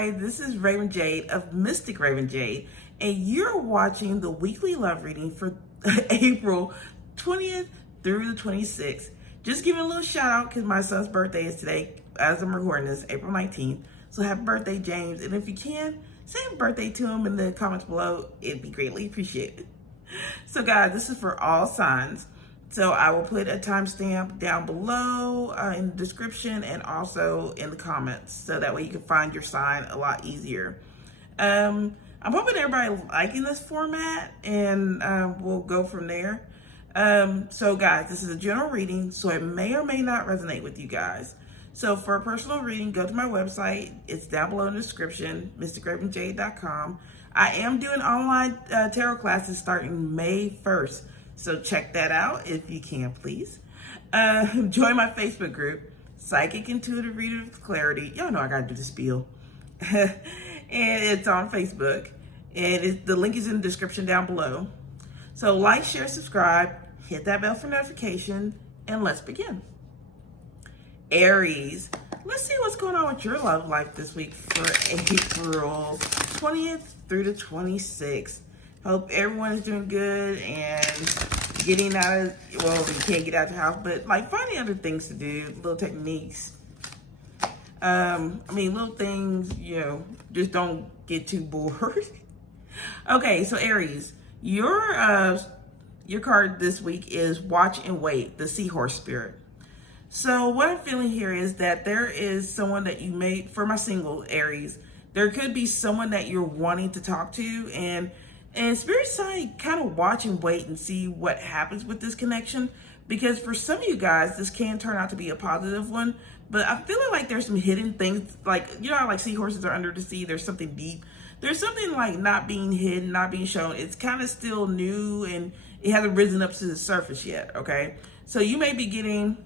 Hi, this is Raven Jade of Mystic Raven Jade, and you're watching the weekly love reading for April 20th through the 26th. Just giving a little shout out because my son's birthday is today, as I'm recording this, April 19th. So happy birthday, James. And if you can, say happy birthday to him in the comments below. It'd be greatly appreciated. So guys, this is for all signs. So I will put a timestamp down below in the description and also in the comments, so that way you can find your sign a lot easier. I'm hoping everybody liking this format, and we'll go from there. So guys, this is a general reading, so it may or may not resonate with you guys. So for a personal reading, go to my website. It's down below in the description, mysticravenjade.com. I am doing online tarot classes starting May 1st. So check that out if you can, please. Join my Facebook group, Psychic Intuitive Reader with Clarity. Y'all know I gotta do the spiel. And it's on Facebook. And the link is in the description down below. So like, share, subscribe, hit that bell for notification, and let's begin. Aries, let's see what's going on with your love life this week for April 20th through the 26th. Hope everyone is doing good and getting out of, well, you can't get out of the house, but like finding other things to do, little techniques. Little things, just don't get too bored. Okay, so Aries, your card this week is Watch and Wait, the Seahorse Spirit. So what I'm feeling here is that there is someone that you may, for my single Aries, there could be someone that you're wanting to talk to, and Spirit side, kind of watch and wait and see what happens with this connection, because for some of you guys, this can turn out to be a positive one, but I'm feeling like there's some hidden things, like, how like seahorses are under the sea, there's something deep. There's something like not being hidden, not being shown. It's kind of still new and it hasn't risen up to the surface yet, okay? So you may be getting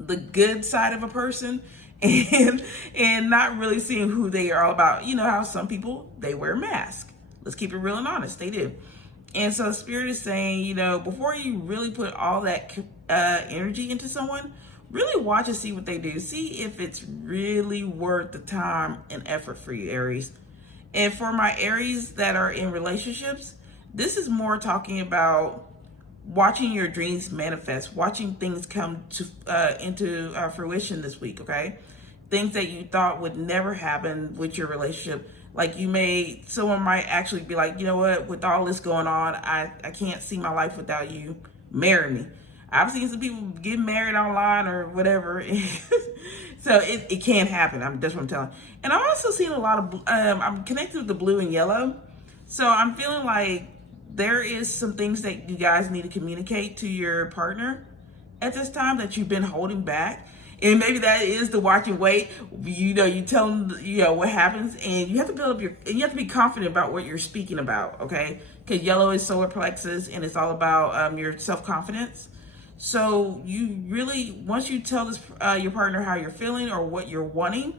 the good side of a person and not really seeing who they are all about. You know how some people, they wear masks. Let's keep it real and honest. They do. And so Spirit is saying, before you really put all that energy into someone, really watch and see what they do. See if it's really worth the time and effort for you, Aries. And for my Aries that are in relationships, this is more talking about watching your dreams manifest, watching things come to into fruition this week, okay? Things that you thought would never happen with your relationship. Like someone might actually be like, you know what, with all this going on, I can't see my life without you. Marry me. I've seen some people get married online or whatever. So it can happen. That's what I'm telling. And I've also seen a lot of, I'm connected with the blue and yellow. So I'm feeling like there is some things that you guys need to communicate to your partner at this time that you've been holding back. And maybe that is the watch and wait. You tell them, what happens, and you have to build up and you have to be confident about what you're speaking about, okay? Because yellow is solar plexus, and it's all about your self-confidence. So you really, once you tell your partner how you're feeling or what you're wanting,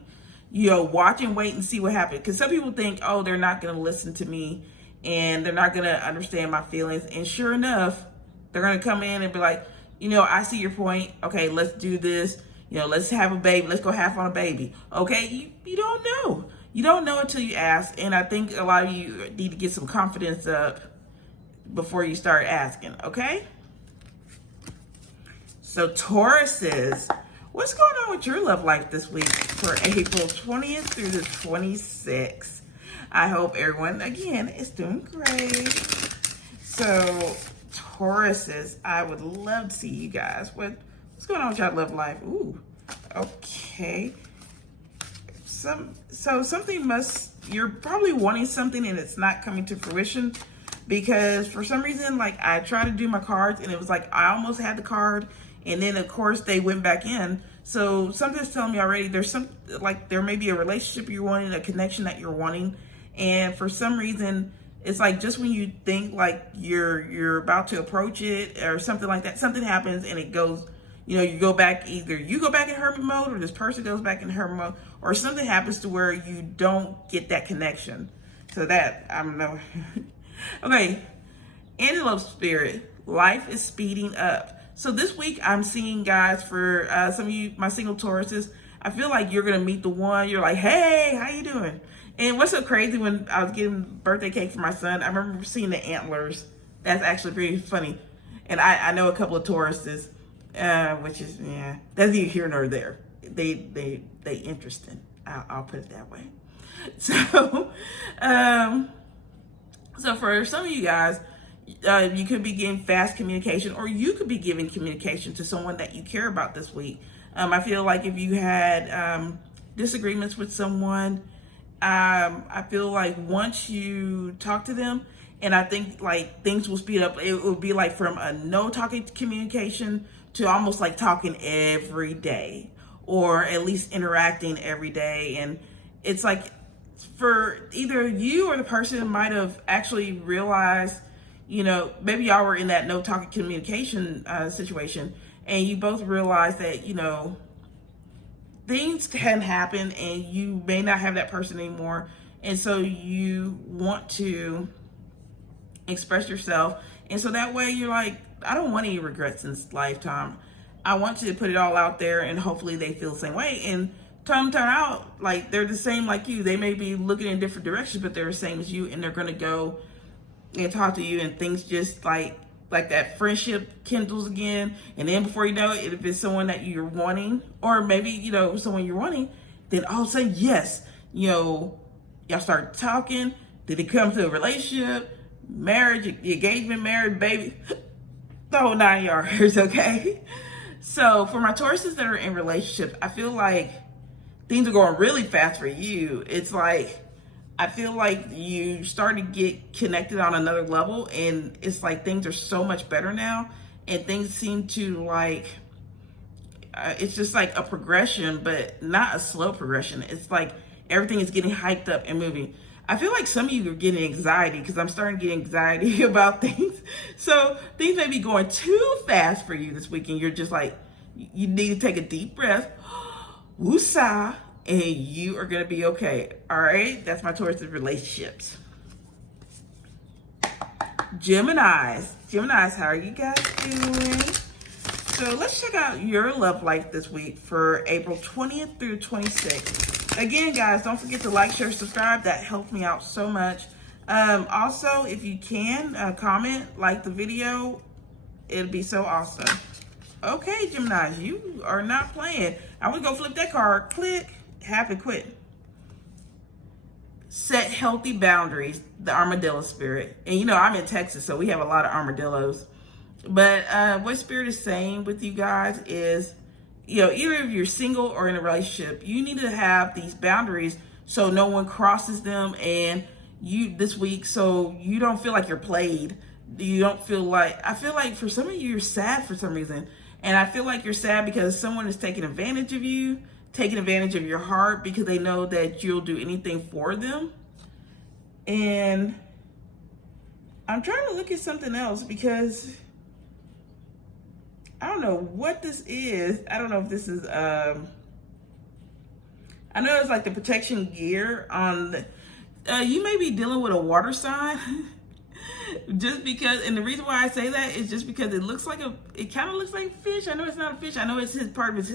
watch and wait and see what happens. Because some people think, oh, they're not going to listen to me, and they're not going to understand my feelings. And sure enough, they're going to come in and be like, I see your point. Okay, let's do this. Let's have a baby. Let's go half on a baby. Okay, you don't know. You don't know until you ask. And I think a lot of you need to get some confidence up before you start asking, okay? So Tauruses, what's going on with your love life this week for April 20th through the 26th? I hope everyone, again, is doing great. So Tauruses, I would love to see you guys. What's going on with your love life? Ooh, okay. You're probably wanting something and it's not coming to fruition, because for some reason, like, I tried to do my cards and it was like I almost had the card, and then of course they went back in. So something's telling me already there may be a relationship you're wanting, a connection that you're wanting, and for some reason it's like just when you think like you're about to approach it or something like that, something happens and it goes. You go back, either you go back in hermit mode or this person goes back in hermit mode, or something happens to where you don't get that connection. So that, I don't know. Okay, Antelope Spirit, life is speeding up. So this week I'm seeing, guys, for some of you, my single Tauruses, I feel like you're going to meet the one. You're like, hey, how you doing? And what's so crazy, when I was getting birthday cake for my son, I remember seeing the antlers. That's actually pretty funny. And I know a couple of Tauruses, which is, yeah, that's neither here nor there. They interesting. I'll put it that way. So, so for some of you guys, you could be getting fast communication, or you could be giving communication to someone that you care about this week. I feel like if you had disagreements with someone, I feel like once you talk to them, and I think like things will speed up. It will be like from a no talking communication to almost like talking every day, or at least interacting every day. And it's like, for either you or the person might have actually realized, you know, maybe y'all were in that no talking communication situation, and you both realized that, you know, things can happen and you may not have that person anymore. And so you want to express yourself. And so that way you're like, I don't want any regrets in this lifetime. I want to put it all out there, and hopefully they feel the same way. And turn out like they're the same like you. They may be looking in different directions, but they're the same as you, and they're going to go and talk to you, and things just like that friendship kindles again. And then before you know it, if it's someone that you're wanting, or maybe, you know, someone you're wanting, then all of a sudden, yes, you know, y'all start talking. Did it come to a relationship, marriage, engagement, marriage, baby, the whole 9 yards, okay? So for my Tauruses that are in relationships, I feel like things are going really fast for you. It's like, I feel like you start to get connected on another level, and it's like things are so much better now, and things seem to like, it's just like a progression, but not a slow progression. It's like everything is getting hyped up and moving. I feel like some of you are getting anxiety, because I'm starting to get anxiety about things. So things may be going too fast for you this week, and you're just like, you need to take a deep breath, woosah, and you are going to be okay. All right? That's my Taurus relationships. Geminis, how are you guys doing? So let's check out your love life this week for April 20th through 26th. Again, guys, don't forget to like, share, subscribe. That helps me out so much. Also, if you can, comment, like the video. It'd be so awesome. Okay, Geminis, you are not playing. I'm going to go flip that card. Click. Happy quit. Set healthy boundaries, the armadillo spirit. And you know, I'm in Texas, so we have a lot of armadillos. But what spirit is saying with you guys is, you know, either if you're single or in a relationship, you need to have these boundaries so no one crosses them, and you this week, so you don't feel like you're played. You don't feel like, I feel like for some of you, you're sad for some reason. And I feel like you're sad because someone is taking advantage of you, taking advantage of your heart, because they know that you'll do anything for them. And I'm trying to look at something else, because I don't know what this is. I don't know if this is, I know it's like the protection gear on the, you may be dealing with a water sign. Just because, and the reason why I say that is just because it looks like it kind of looks like a fish. I know it's not a fish. I know it's his part of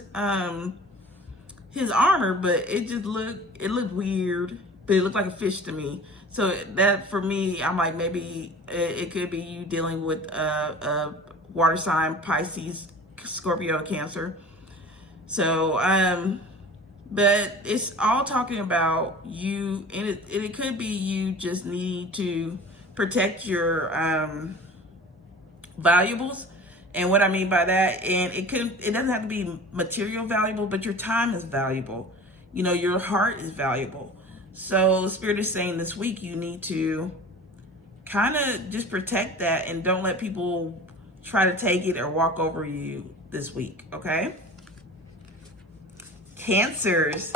his armor, but it looked weird, but it looked like a fish to me. So that, for me, I'm like, maybe it could be you dealing with a water sign, Pisces, Scorpio, Cancer. So, but it's all talking about you, and it could be you just need to protect your valuables. And what I mean by that, and it doesn't have to be material valuable, but your time is valuable. You know, your heart is valuable. So Spirit is saying this week you need to kind of just protect that, and don't let people try to take it or walk over you this week, okay? Cancers,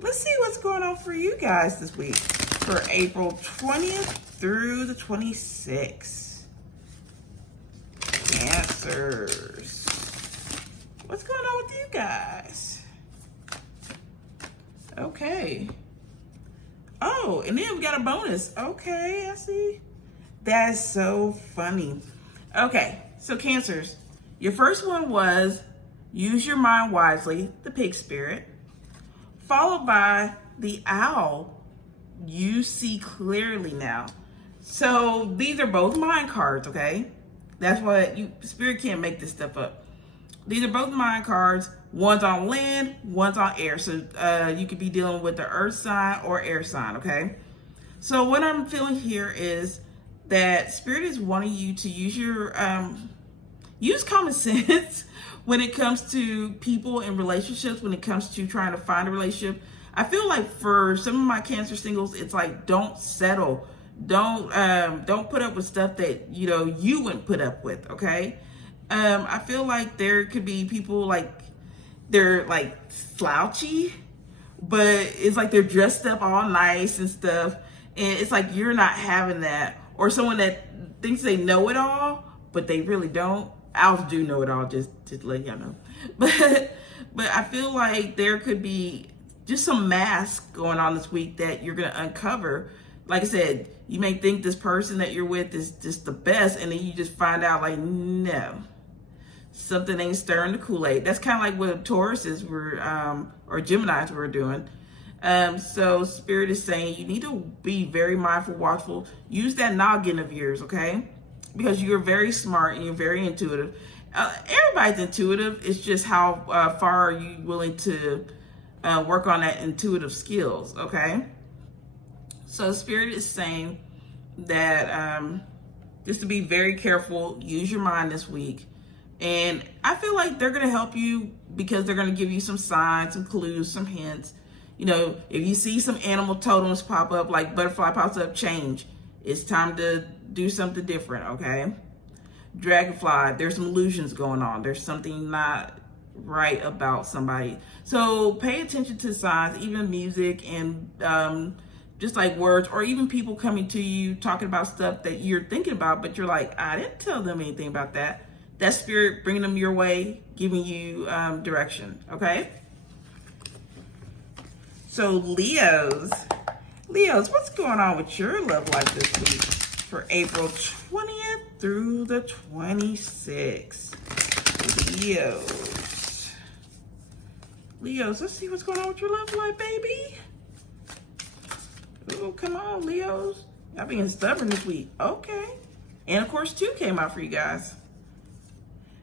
let's see what's going on for you guys this week for April 20th through the 26th. Cancers, what's going on with you guys? Okay. Oh, and then we got a bonus. Okay, I see. That's so funny. Okay, so Cancers, your first one was use your mind wisely, the pig spirit. followed by the owl. You see clearly now. So these are both mind cards, okay? That's what Spirit can't make this stuff up. These are both mind cards. One's on land, one's on air. So you could be dealing with the earth sign or air sign, okay? So what I'm feeling here is that Spirit is wanting you to use your use common sense when it comes to people and relationships, when it comes to trying to find a relationship. I feel like for some of my Cancer singles, it's like, don't settle. Don't put up with stuff that, you know, you wouldn't put up with, okay? I feel like there could be people like, they're like slouchy, but it's like they're dressed up all nice and stuff. And it's like, you're not having that. Or someone that thinks they know it all, but they really don't. Owls do know it all, just to let y'all know. But I feel like there could be just some masks going on this week that you're going to uncover. Like I said, you may think this person that you're with is just the best, and then you just find out like, no, something ain't stirring the Kool-Aid. That's kind of like what Tauruses were, or Geminis were doing. So Spirit is saying you need to be very mindful, watchful. Use that noggin of yours, okay? Because you're very smart and you're very intuitive. Everybody's intuitive. It's just how far are you willing to work on that intuitive skills, okay? So Spirit is saying that just to be very careful, use your mind this week. And I feel like they're going to help you because they're going to give you some signs, some clues, some hints. You know, if you see some animal totems pop up, like butterfly pops up, change. It's time to do something different, okay? Dragonfly, there's some illusions going on. There's something not right about somebody. So pay attention to signs, even music and just like words, or even people coming to you talking about stuff that you're thinking about, but you're like, I didn't tell them anything about that. That's Spirit bringing them your way, giving you direction, okay? So Leos, what's going on with your love life this week for April 20th through the 26th? Leos, let's see what's going on with your love life, baby. Oh, come on, Leos. Y'all being stubborn this week. Okay. And of course, 2 came out for you guys.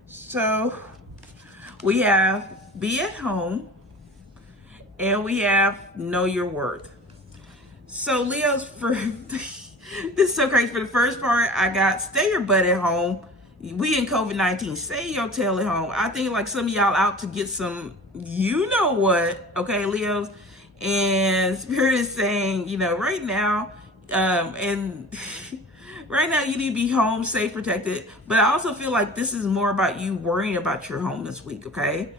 So we have be at home and we have know your worth. So Leos, for this is so crazy. For the first part, I got stay your butt at home. We in COVID-19, stay your tail at home. I think like some of y'all out to get some, you know what, okay, Leos? And Spirit is saying, you know, right now, and right now you need to be home, safe, protected. But I also feel like this is more about you worrying about your home this week, okay?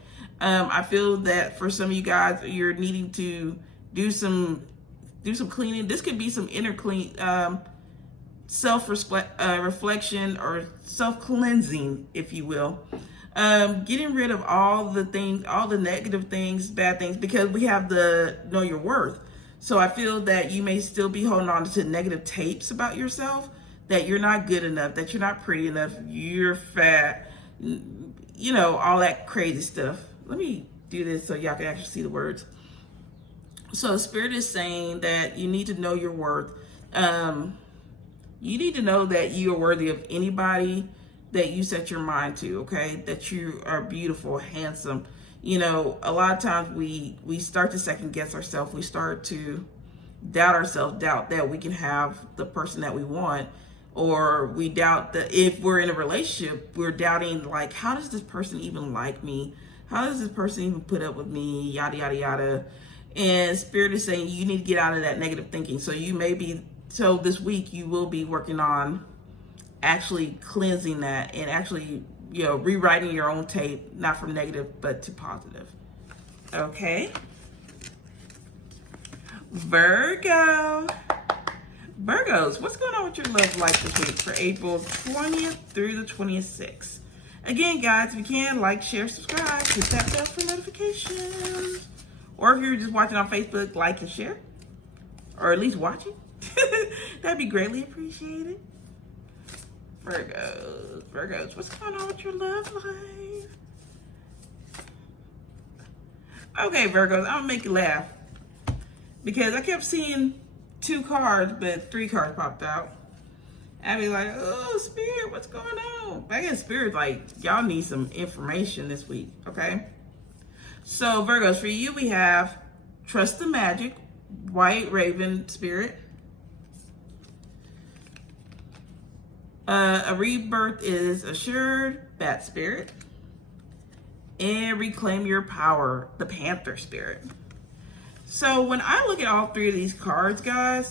I feel that for some of you guys, you're needing to do some cleaning. This could be some inner clean, self-reflection or self-cleansing, if you will. Getting rid of all the things, all the negative things, bad things, because we have the know your worth. So I feel that you may still be holding on to negative tapes about yourself, that you're not good enough, that you're not pretty enough, you're fat, you know, all that crazy stuff. Let me do this so y'all can actually see the words. So Spirit is saying that you need to know your worth. You need to know that you are worthy of anybody that you set your mind to, okay? That you are beautiful, handsome. You know, a lot of times we start to second guess ourselves. We start to doubt ourselves, doubt that we can have the person that we want, or we doubt that if we're in a relationship, we're doubting like, how does this person even like me? How does this person even put up with me? Yada, yada, yada. And Spirit is saying you need to get out of that negative thinking. So this week you will be working on actually cleansing that and actually, you know, rewriting your own tape, not from negative, but to positive. Okay. Virgos, what's going on with your love life this week for April 20th through the 26th? Again, guys, if you can, like, share, subscribe, hit that bell for notifications. Or if you're just watching on Facebook, like and share. Or at least watching. That'd be greatly appreciated. Virgos, what's going on with your love life? Okay, Virgos, I'm gonna make you laugh because I kept seeing 2 cards, but 3 cards popped out. I'd be like, oh, Spirit, what's going on? But I guess Spirit, like, y'all need some information this week, okay? So, Virgos, for you, we have Trust the Magic, White Raven Spirit. A rebirth is assured, Bat Spirit. And Reclaim Your Power, the Panther Spirit. So when I look at all 3 of these cards, guys,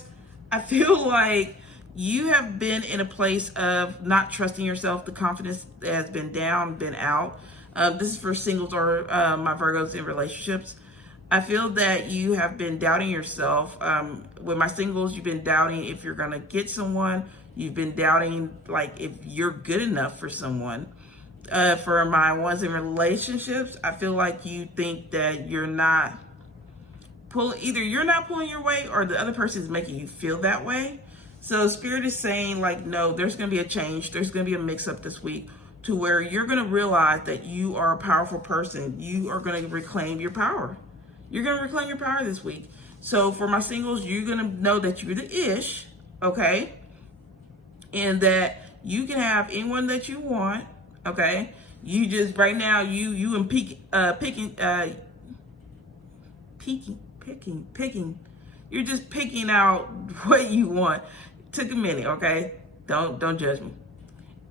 I feel like you have been in a place of not trusting yourself. The confidence has been down, been out. This is for singles or my Virgos in relationships. I feel that you have been doubting yourself. With my singles, you've been doubting if you're going to get someone. You've been doubting like if you're good enough for someone. For my ones in relationships, I feel like you think that you're not either you're not pulling your weight or the other person is making you feel that way. So Spirit is saying like, no, there's going to be a change. There's going to be a mix up this week to where you're going to realize that you are a powerful person. You are going to reclaim your power. You're going to reclaim your power this week. So for my singles, you're going to know that you're the ish, okay? And that you can have anyone that you want. Okay, you just right now you and picking. You're just picking out what you want. Took a minute, okay? Don't judge me.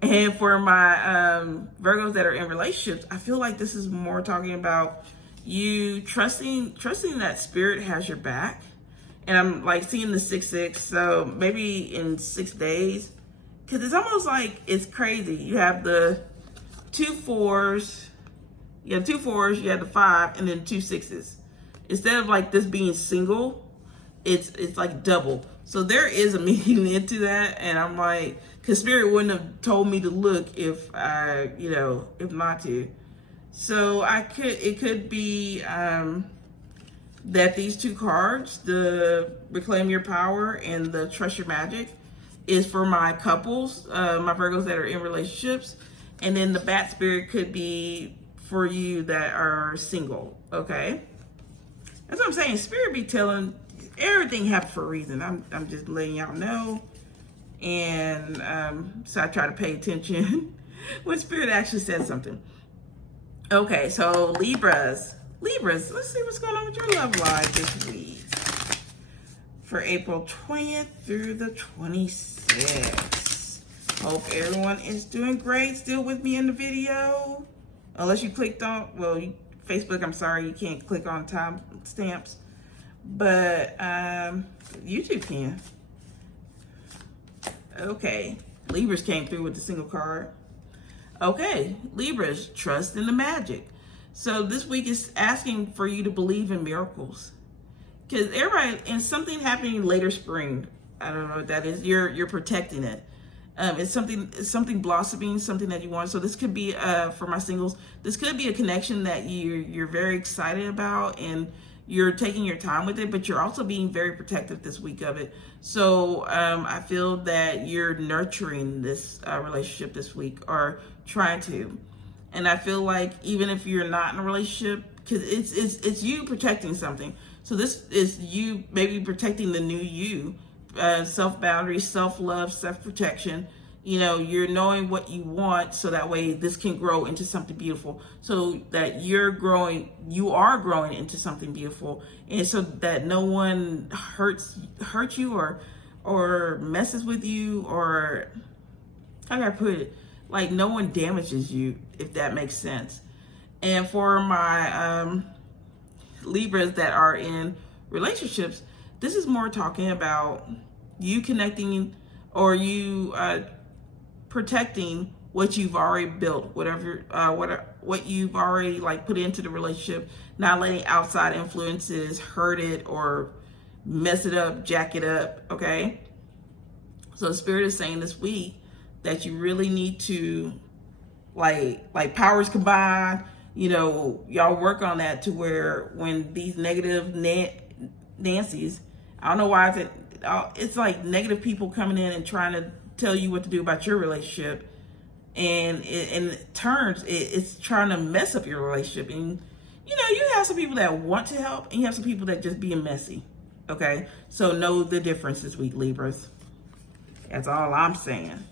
And for my Virgos that are in relationships, I feel like this is more talking about you trusting that Spirit has your back. And I'm like seeing the 6-6, so maybe in 6 days, because it's almost like it's crazy. You have the 2 4s, you have 2 4s, you have the 5, and then 2 6s. Instead of like this being single, it's like double. So there is a meaning into that, and I'm like, because Spirit wouldn't have told me to look if I, if not to. So it could be that these 2 cards, the Reclaim Your Power and the Trust Your Magic, is for my couples, my Virgos that are in relationships. And then the Bat Spirit could be for you that are single, okay? That's what I'm saying. Spirit be telling everything happens for a reason. I'm just letting y'all know. And so I try to pay attention when Spirit actually says something. Okay, so Libras, let's see what's going on with your love life this week. For April 20th through the 26th. Hope everyone is doing great. Still with me in the video. Unless you clicked on, Facebook, I'm sorry, you can't click on time stamps. But YouTube can. Okay. Libras came through with the single card. Okay. Libras, trust in the magic. So this week is asking for you to believe in miracles. Because everybody, and something happening later spring, I don't know what that is, you're protecting it. It's something blossoming, something that you want. So this could be for my singles, this could be a connection that you're very excited about and you're taking your time with it, but you're also being very protective this week of it. So I feel that you're nurturing this relationship this week or trying to. And I feel like even if you're not in a relationship, because it's you protecting something. So this is you maybe protecting the new you. Self-boundaries, self-love, self-protection. You're knowing what you want so that way this can grow into something beautiful. So that you are growing into something beautiful. And so that no one hurts you or messes with you, or how can I put it? Like no one damages you, if that makes sense. And for my Libras that are in relationships, this is more talking about you connecting or you protecting what you've already built, what you've already like put into the relationship, not letting outside influences hurt it or mess it up, jack it up, okay? So the Spirit is saying this week that you really need to like powers combined, y'all work on that to where when these negative Nancy's, I don't know why it's like negative people coming in and trying to tell you what to do about your relationship, and it's trying to mess up your relationship, and you know, you have some people that want to help and you have some people that just being messy. Okay? So know the difference this week, Libras. That's all I'm saying.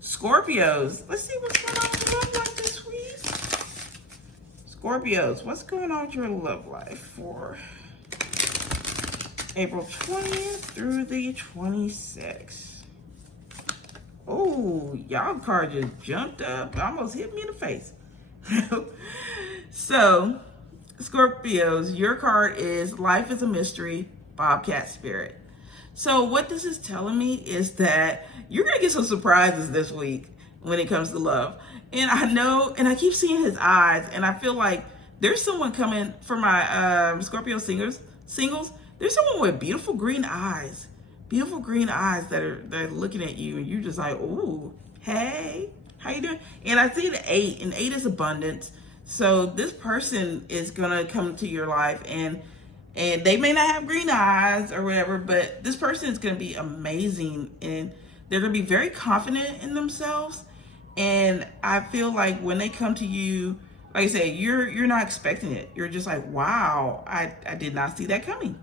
Scorpios, let's see what's going on with your love life this week. Scorpios, what's going on with your love life for April 20th through the 26th? Oh, y'all card just jumped up, almost hit me in the face. So, Scorpios, your card is Life is a Mystery, Bobcat Spirit. So what this is telling me is that you're going to get some surprises this week when it comes to love. And I know, and I keep seeing his eyes, and I feel like there's someone coming for my Scorpio singles. There's someone with beautiful green eyes that are looking at you, and you're just like, ooh, hey, how you doing? And I see the 8, and 8 is abundance. So this person is going to come to your life, and they may not have green eyes or whatever, but this person is going to be amazing, and they're going to be very confident in themselves. And I feel like when they come to you, like I said, you're not expecting it. You're just like, wow, I did not see that coming.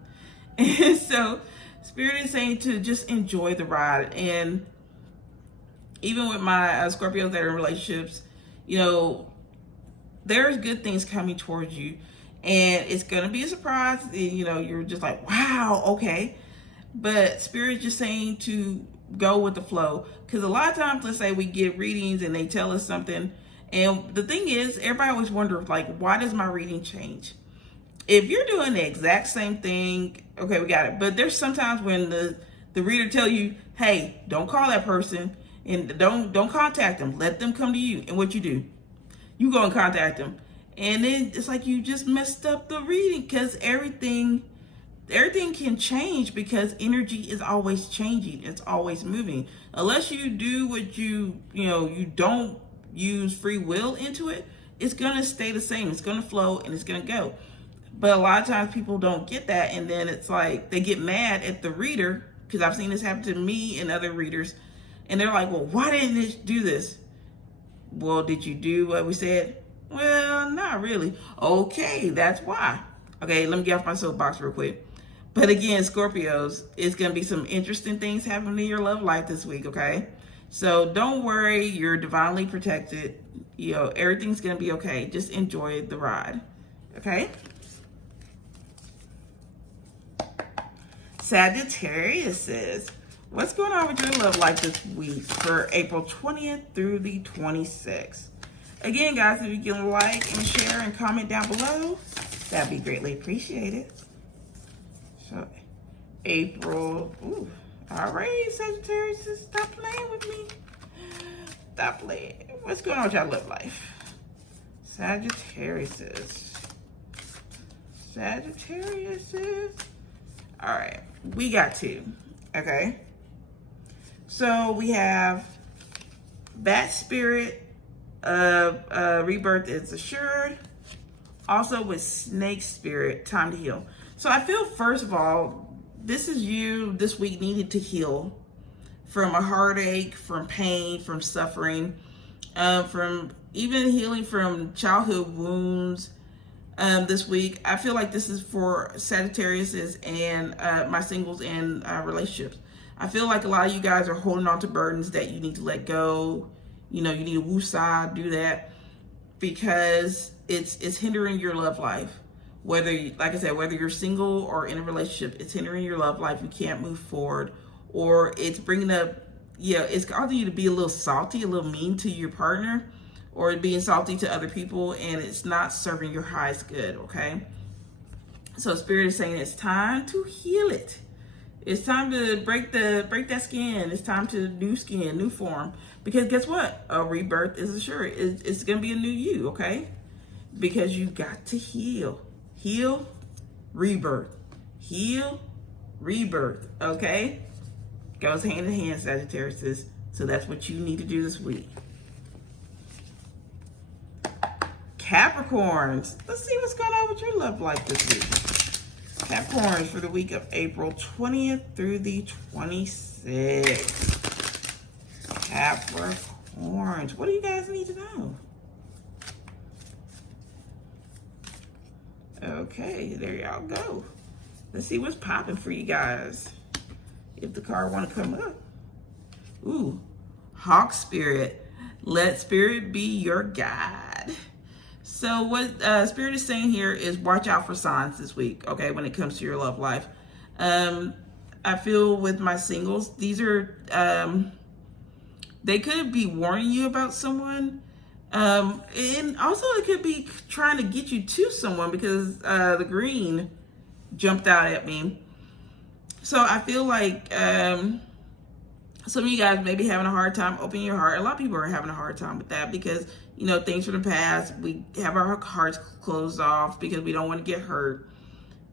And so Spirit is saying to just enjoy the ride. And even with my Scorpios that are in relationships, you know, there's good things coming towards you. And it's going to be a surprise. You know, you're just like, wow, okay. But Spirit is just saying to go with the flow. Because a lot of times, let's say we get readings and they tell us something. And the thing is, everybody always wonders, like, why does my reading change? If you're doing the exact same thing, okay, we got it. But there's sometimes when the reader tell you, hey, don't call that person and don't contact them. Let them come to you. And what you do? You go and contact them. And then it's like you just messed up the reading, because everything can change, because energy is always changing. It's always moving. Unless you do what you don't use free will into it, it's going to stay the same. It's going to flow and it's going to go. But a lot of times people don't get that. And then it's like they get mad at the reader, because I've seen this happen to me and other readers. And they're like, well, why didn't it do this? Well, did you do what we said? Well, not really. Okay, that's why. Okay, let me get off my soapbox real quick. But again, Scorpios, it's going to be some interesting things happening in your love life this week, okay? So don't worry, you're divinely protected. You know, everything's going to be okay. Just enjoy the ride, okay? Sagittarius says, what's going on with your love life this week for April 20th through the 26th? Again, guys, if you can like and share and comment down below, that'd be greatly appreciated. So, April, ooh, all right, Sagittarius, stop playing with me. Stop playing. What's going on with y'all love life? Sagittarius. All right, we got 2, okay? So, we have Bat Spirit. Rebirth is assured. Also with Snake Spirit, time to heal. So I feel, first of all, this is you this week needed to heal from a heartache, from pain, from suffering, from even healing from childhood wounds. This week, I feel like this is for Sagittarius and my singles and relationships. I feel like a lot of you guys are holding on to burdens that you need to let go. You know, you need to woosah, do that, because it's hindering your love life. Whether, like I said, whether you're single or in a relationship, it's hindering your love life. You can't move forward, or it's bringing up, it's causing you to be a little salty, a little mean to your partner, or being salty to other people, and it's not serving your highest good, okay? So Spirit is saying it's time to heal it. It's time to break that skin. It's time to new skin, new form. Because guess what? A rebirth is assured. It's going to be a new you, okay? Because you got to heal. Heal, rebirth. Heal, rebirth, okay? Goes hand in hand, Sagittarius. So that's what you need to do this week. Capricorns. Let's see what's going on with your love life this week. Capricorns for the week of April 20th through the 26th. Capricorns. What do you guys need to know? Okay, there y'all go. Let's see what's popping for you guys. If the card want to come up. Ooh, Hawk Spirit. Let Spirit be your guide. So what Spirit is saying here is watch out for signs this week, okay, when it comes to your love life. I feel with my singles, these are, they could be warning you about someone. And also it could be trying to get you to someone because the green jumped out at me. So I feel like some of you guys may be having a hard time opening your heart. A lot of people are having a hard time with that because, you know, things from the past, we have our hearts closed off because we don't want to get hurt.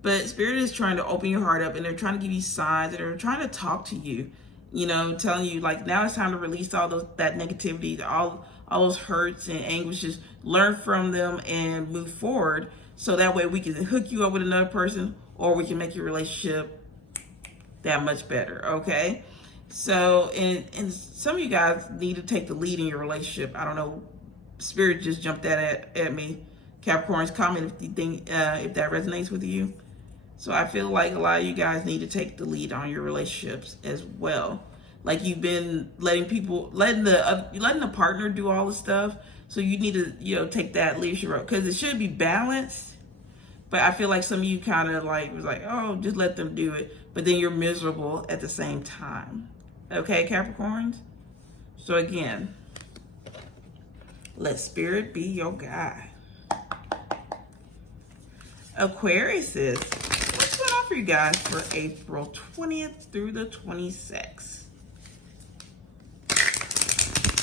But Spirit is trying to open your heart up, and they're trying to give you signs, and they're trying to talk to you, you know, telling you like now it's time to release all that negativity, all those hurts and anguishes, learn from them and move forward. So that way we can hook you up with another person, or we can make your relationship that much better, okay? So, and some of you guys need to take the lead in your relationship. I don't know, Spirit just jumped at me. Capricorns, comment if you think, if that resonates with you. So I feel like a lot of you guys need to take the lead on your relationships as well. Like you've been letting the partner do all the stuff. So you need to, you know, take that leadership role because it should be balanced. But I feel like some of you kind of like was like, oh, just let them do it. But then you're miserable at the same time. Okay, Capricorns? So again, let Spirit be your guide. Aquarius is, what's going on for you guys for April 20th through the 26th?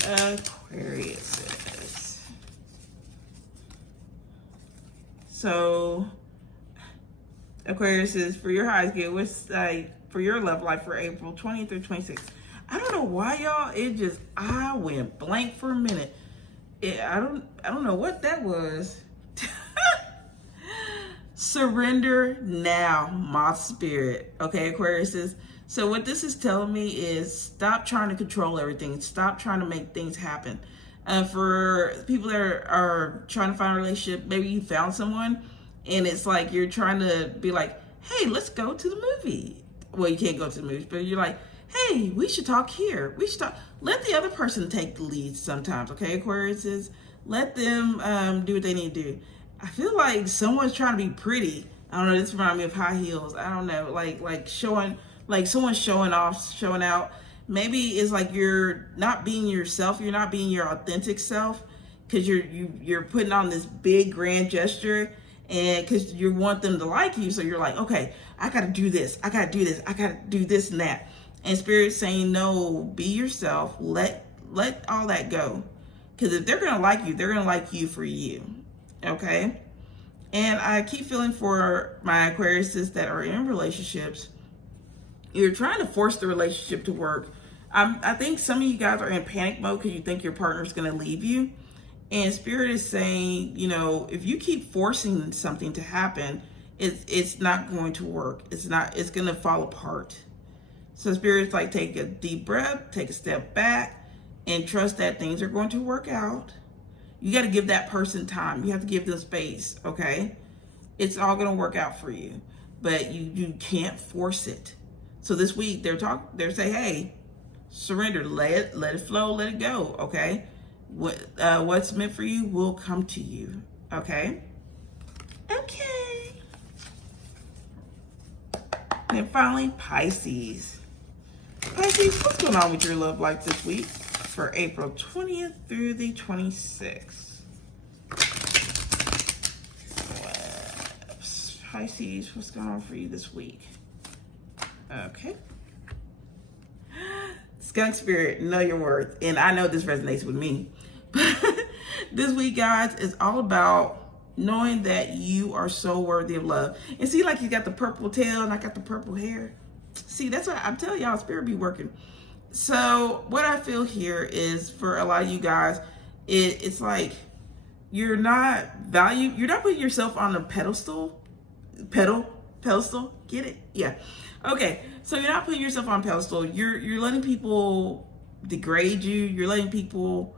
Aquarius is. So, Aquarius is for your highs good. What's like for your love life for April 20th through 26th? I don't know why, y'all. I went blank for a minute. I don't know what that was. Surrender now, my spirit. Okay, Aquarius is. So what this is telling me is stop trying to control everything. Stop trying to make things happen. For people that are trying to find a relationship, maybe you found someone and it's like you're trying to be like, hey, let's go to the movie. Well, you can't go to the movies, but you're like, hey, we should talk here. We should talk. Let the other person take the lead sometimes, okay, Aquarius is. Let them do what they need to do. I feel like someone's trying to be pretty. I don't know, this reminds me of high heels. I don't know, like showing, like someone's showing off, showing out. Maybe it's like you're not being yourself. You're not being your authentic self because you're putting on this big grand gesture and because you want them to like you. So you're like, okay, I got to do this. I got to do this. I got to do this and that. And Spirit's saying, no, be yourself. Let all that go. Because if they're going to like you, they're going to like you for you. Okay? And I keep feeling for my Aquariuses that are in relationships, you're trying to force the relationship to work. I think some of you guys are in panic mode because you think your partner's going to leave you. And Spirit is saying, you know, if you keep forcing something to happen, it's not going to work. It's going to fall apart. So Spirit's like, take a deep breath, take a step back, and trust that things are going to work out. You got to give that person time. You have to give them space, okay? It's all going to work out for you, but you can't force it. So this week they're saying, hey, surrender, let it flow, let it go, okay? What's meant for you will come to you, okay? Okay. And finally, Pisces. Pisces, what's going on with your love life this week for April 20th through the 26th? Pisces, what's going on for you this week? Okay. Skunk Spirit, know your worth. And I know this resonates with me. This week, guys, is all about knowing that you are so worthy of love. And see, like you got the purple tail and I got the purple hair. See, that's what I'm telling y'all, Spirit be working. So what I feel here is for a lot of you guys, it's like you're not putting yourself on a pedestal. Pedestal, get it? Yeah. Okay, so you're not putting yourself on a pedestal. You're letting people degrade you. You're letting people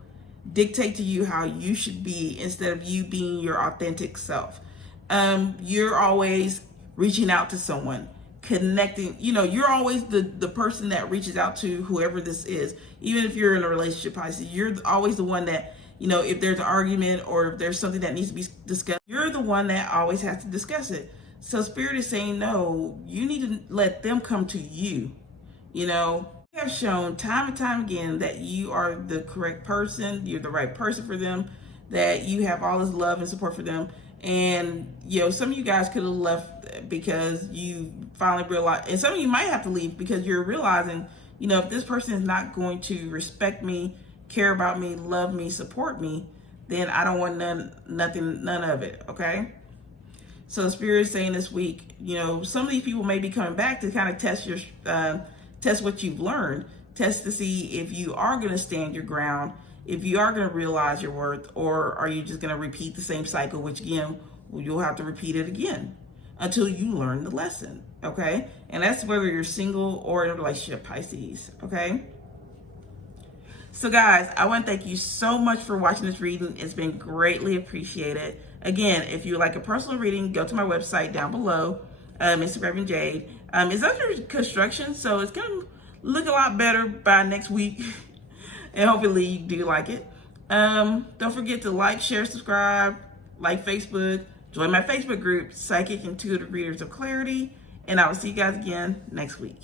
dictate to you how you should be instead of you being your authentic self. You're always reaching out to someone, connecting. You're always the person that reaches out to whoever this is. Even if you're in a relationship, Pisces, you're always the one that, if there's an argument or if there's something that needs to be discussed, you're the one that always has to discuss it. So Spirit is saying, no, you need to let them come to you. You have shown time and time again that you are the correct person, you're the right person for them, that you have all this love and support for them. And, some of you guys could have left because you finally realized, and some of you might have to leave because you're realizing, if this person is not going to respect me, care about me, love me, support me, then I don't want none of it, okay? So Spirit is saying this week, some of these people may be coming back to kind of test what you've learned, test to see if you are going to stand your ground, if you are going to realize your worth, or are you just going to repeat the same cycle, which again, you'll have to repeat it again until you learn the lesson, okay? And that's whether you're single or in a relationship, Pisces, okay? So guys, I want to thank you so much for watching this reading. It's been greatly appreciated. Again, if you would like a personal reading, go to my website down below, Instagram Jade. It's under construction, so it's going to look a lot better by next week. And hopefully you do like it. Don't forget to like, share, subscribe, like Facebook, join my Facebook group, Psychic Intuitive Readers of Clarity, and I will see you guys again next week.